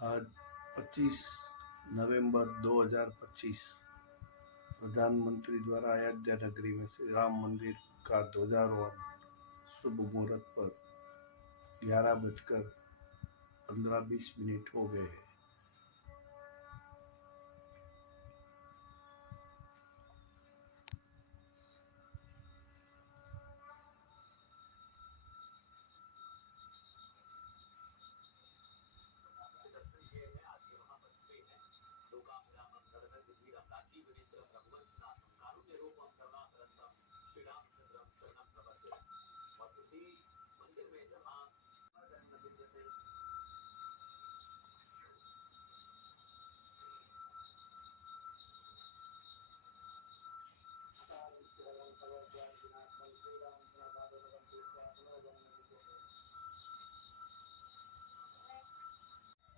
आज 25 नवंबर 2025 प्रधानमंत्री द्वारा अयोध्या नगरी में श्री राम मंदिर का ध्वजारोहण शुभ मुहूर्त पर 11:15-20 हो गए हैं।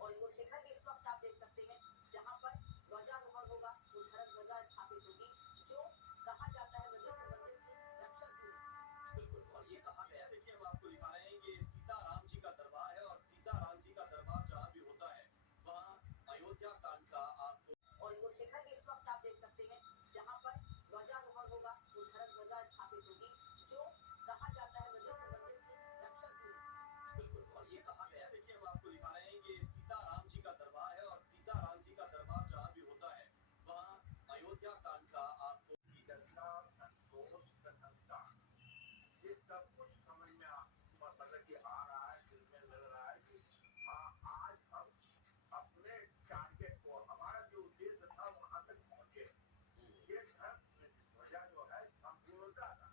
और वो शिखर भी इस वक्त आप देख सकते हैं जहां पर ध्वजारोहण होगा, वो धर्म ध्वजा स्थापित होगी जो कहा जाता है वजह के मंदिर की रक्षा की। बिल्कुल, और ये कहा गया, देखिए हम आपको दिखा रहे हैं कि सीताराम जी का दरबार है और सीताराम जी का दरबार जहाँ भी होता है वहाँ अयोध्या कांड का आपको, और वो शिखर भी इस वक्त आप देख सकते हैं जहाँ पर ध्वजारोहण होगा, वो धर्म ध्वजा स्थापित होगी जो कहा जाता है वजह के मंदिर की रक्षा की। बिल्कुल, और ये कहा गया, देखिए हम आपको दिखा रहे हैं कि सीताराम जी का दरबार है और सीताराम जी का दरबार जहाँ भी होता है वहाँ अयोध्या कांड का आपको शीतलता, संतोष, प्रसन्नता, ये सब कुछ समझ में मतलब कि आ रहा है, दिल में लग रहा है कि हाँ, आज हम अपने टारगेट को, हमारा जो उद्देश्य था वहां तक पहुंचे। ये धर्म ध्वजा जो है संपूर्णता था,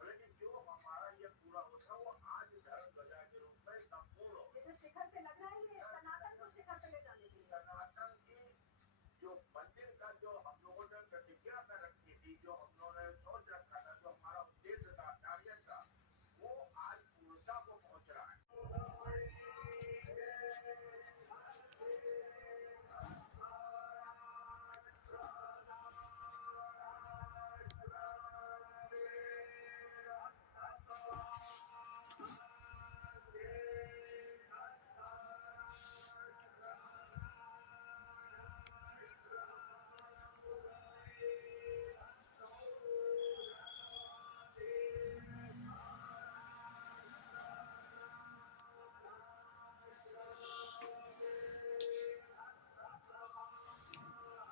लेकिन जो हमारा ये पूरा होता वो आज धर्म ध्वजा के रूप में संपूर्ण हो। जो शिखर पे लग रहा है ये सनातन को शिखर पे ले जाने के लिए, सनातन की जो मंदिर का जो हम लोगों ने प्रतिज्ञा कर रखी थी, जो हम लोगों ने सोच रखा था, जो हमारा उद्देश्य था, टारगेट था, वो आज पूर्णता को पहुंच रहा है।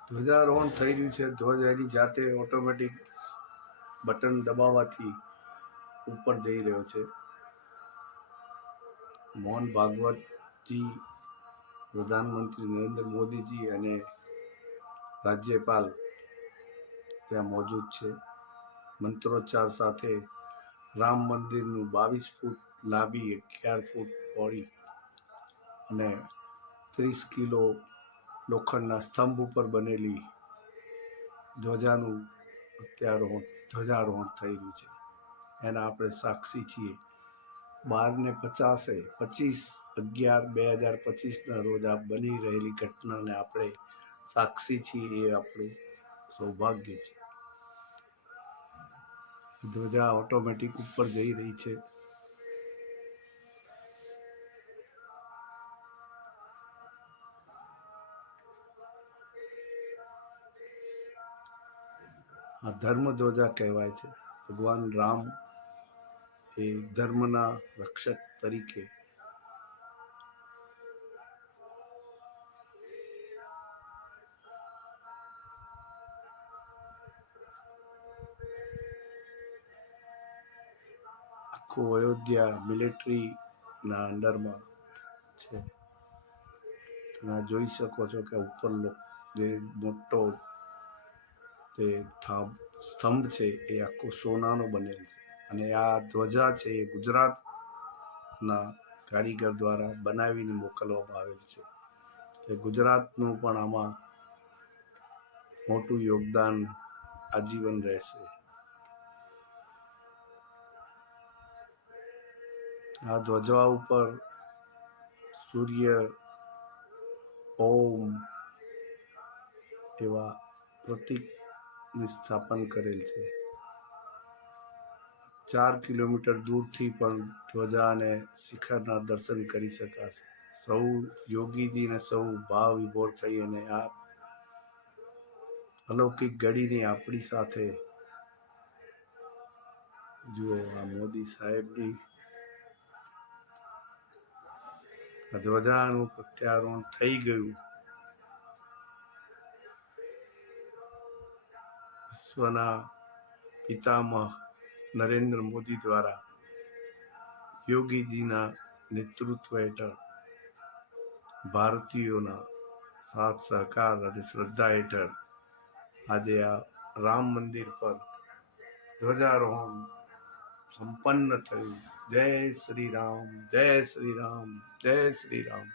ધ્વજારોહણ થઈ રહ્યું છે। ધ્વજ એની જાતે ઓટોમેટિક બટન દબાવવાથી ઉપર જઈ રહ્યો છે। મોહન ભાગવતજી, પ્રધાનમંત્રી નરેન્દ્ર મોદીજી અને રાજ્યપાલ ત્યાં મોજૂદ છે। મંત્રોચ્ચાર સાથે રામ મંદિરનું 22 ફૂટ લાંબી, 11 ફૂટ પહોળી અને 30 કિલો લોખંડના સ્તંભ ઉપર બનેલી ધ્વજારોહણ થઈ રહ્યું છે। એના આપણે સાક્ષી છીએ। 12:50 25/11/2025 રોજ આ બની રહેલી ઘટનાને આપણે સાક્ષી છીએ। એ આપણું સૌભાગ્ય છે। ધ્વજા ઓટોમેટિક ઉપર જઈ રહી છે। આ ધર્મ ધ્વજા કહેવાય છે। ભગવાન રામ એ ધર્મના રક્ષક તરીકે આખું અયોધ્યા મિલિટરીના અંડરમાં છે। તમે જોઈ શકો છો કે ઉપર જે મોટો જે સ્તંભ છે એ આખો સોનાનો બનેલ છે અને આ ધ્વજા છે એ ગુજરાતના કારીગર દ્વારા બનાવીને મોકલવામાં આવેલ છે। એટલે ગુજરાતનું પણ આમાં મોટું યોગદાન આજીવન રહેશે। આ ધ્વજા ઉપર સૂર્ય, ઓમ એવા પ્રતીકનું સ્થાપન કરેલ છે। 4 કિલોમીટર દૂરથી પણ ધ્વજા અને શિખરના દર્શન કરી શકાશે। સૌ યોગીજીને સૌ ભાવ વિભોર થઈ અને આ અલૌકિક ઘડીની આપણી સાથે જુઓ આ મોદી સાહેબની ધ્વજાનું પ્રત્યારોહણ થઈ ગયું. વિશ્વના પિતામહ નરેન્દ્ર મોદી દ્વારા યોગીજીના નેતૃત્વ હેઠળ ભારતીયોના સાથ સહકાર અને શ્રદ્ધા હેઠળ આજે આ રામ મંદિર પર ધ્વજારોહણ સંપન્ન થયું. જય શ્રી રામ, જય શ્રી રામ, જય શ્રી રામ.